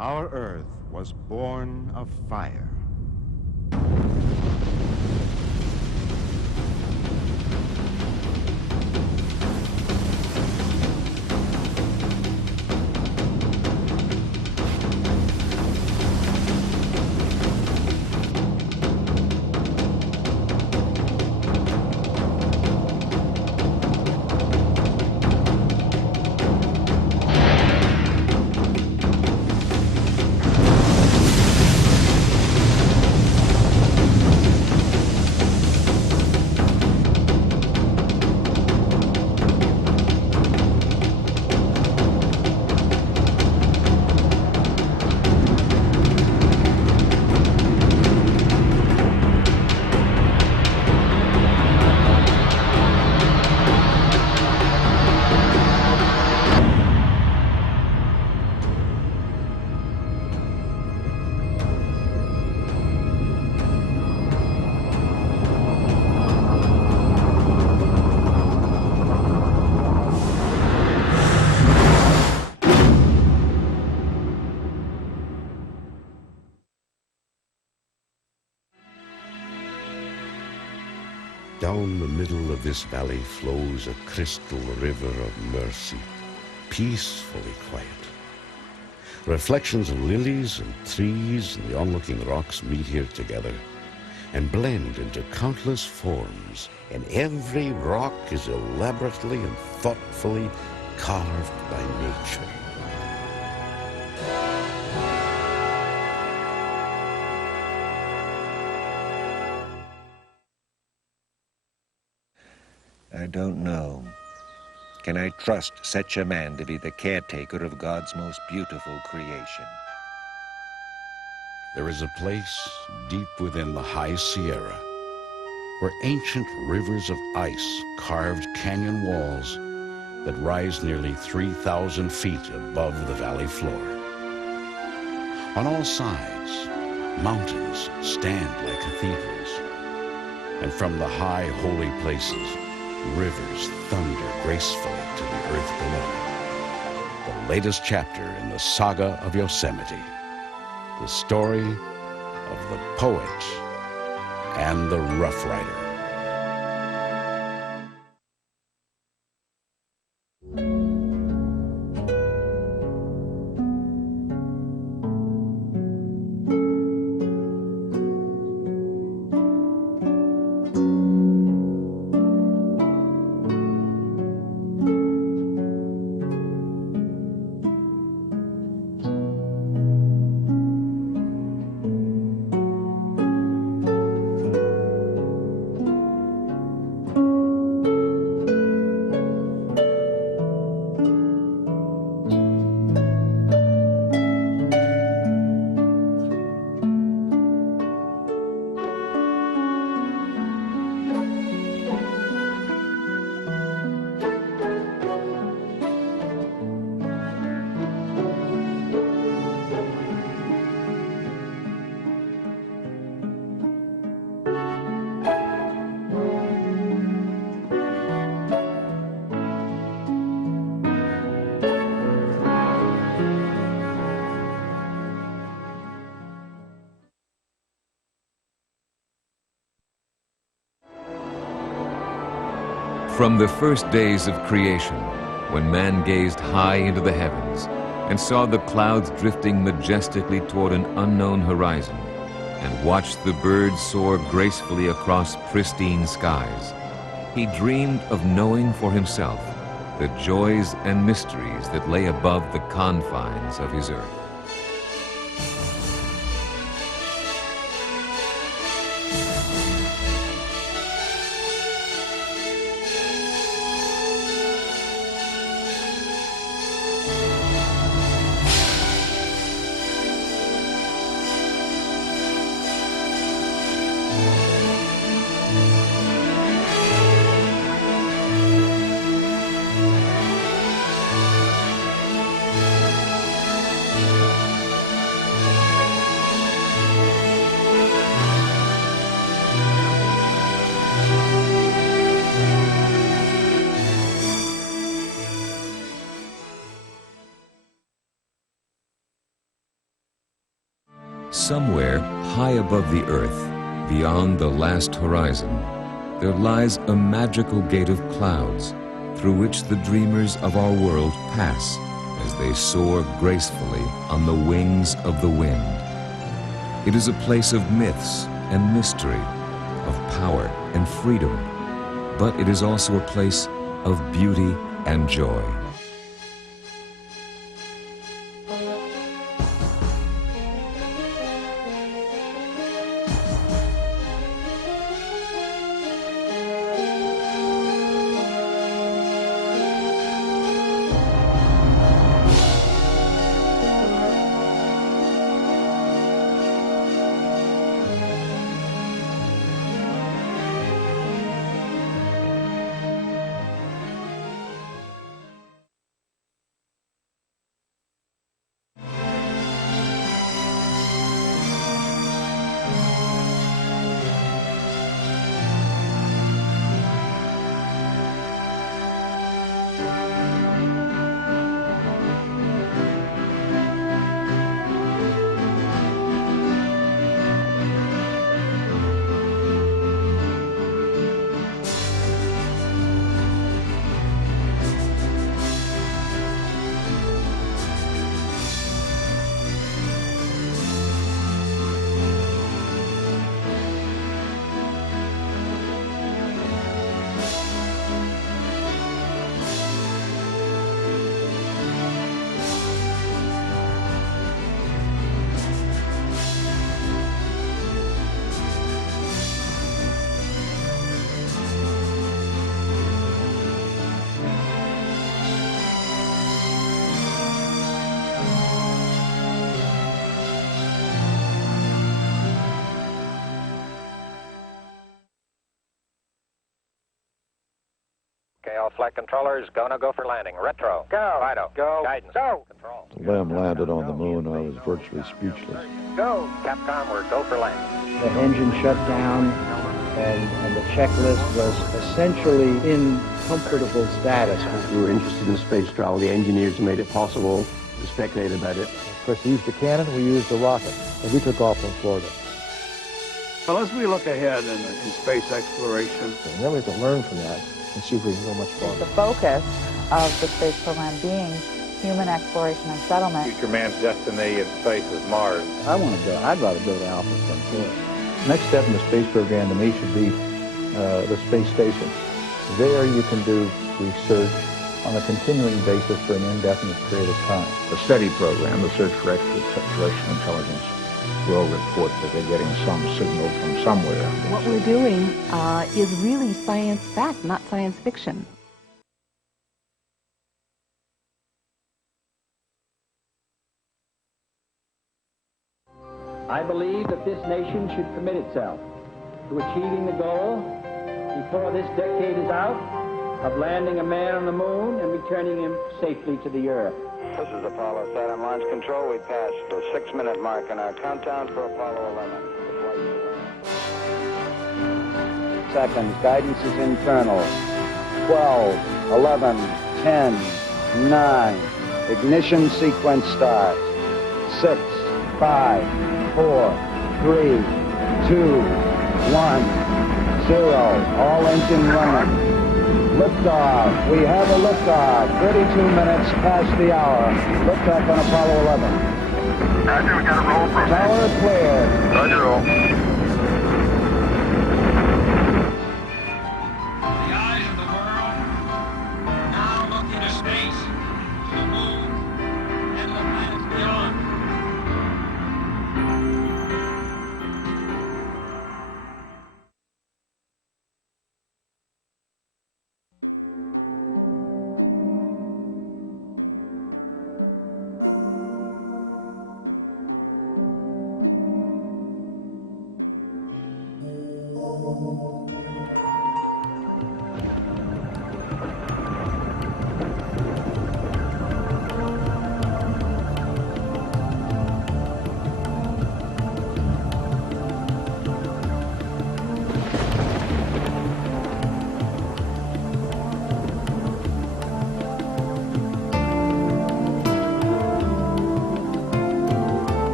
Our Earth was born of fire. Down the middle of this valley flows a crystal river of mercy, peacefully quiet. Reflections of lilies and trees and the onlooking rocks meet here together and blend into countless forms, and every rock is elaborately and thoughtfully carved by nature. I don't know. Can I trust such a man to be the caretaker of God's most beautiful creation? There is a place deep within the high Sierra where ancient rivers of ice carved canyon walls that rise nearly 3,000 feet above the valley floor. On all sides, mountains stand like cathedrals, and from the high holy places, rivers thunder gracefully to the earth below. The latest chapter in the saga of Yosemite, the story of the poet and the Rough Rider. From the first days of creation, when man gazed high into the heavens and saw the clouds drifting majestically toward an unknown horizon, and watched the birds soar gracefully across pristine skies, he dreamed of knowing for himself the joys and mysteries that lay above the confines of his earth. Somewhere high above the Earth, beyond the last horizon, there lies a magical gate of clouds through which the dreamers of our world pass as they soar gracefully on the wings of the wind. It is a place of myths and mystery, of power and freedom, but it is also a place of beauty and joy. Okay, all flight controllers, go for landing. Retro. Go. Fido. Go. Guidance. Go. Control. When Lem landed on the moon, I was virtually speechless. Go. Capcom, we're go for landing. The engine shut down, and the checklist was essentially in comfortable status. We were interested in space travel. The engineers made it possible to speculate about it. Of course, he used a cannon, we used a rocket, and we took off from Florida. Well, as we look ahead in space exploration, And then we have to learn from that and see if we can go much farther. The focus of the space program being human exploration and settlement. Future man's destiny in space is Mars. I'd rather go to Alpha Centauri. Next step in the space program to me should be the space station. There you can do research on a continuing basis for an indefinite period of time. The STEADY program, the Search for Extraterrestrial Intelligence, will report that they're getting some signal from somewhere. What we're doing is really science fact, not science fiction. I believe that this nation should commit itself to achieving the goal before this decade is out of landing a man on the moon and returning him safely to the Earth. This is Apollo Saturn Launch Control. We passed the 6-minute mark in our countdown for Apollo 11. Seconds. Guidance is internal. 12, 11, 10, 9. Ignition sequence starts. 6, 5, 4, 3, 2, 1, 0. All engine running. Liftoff. We have a liftoff. 32 minutes past the hour. Liftoff on Apollo 11. Roger, we got a roll from Tower clear. Roger, roll.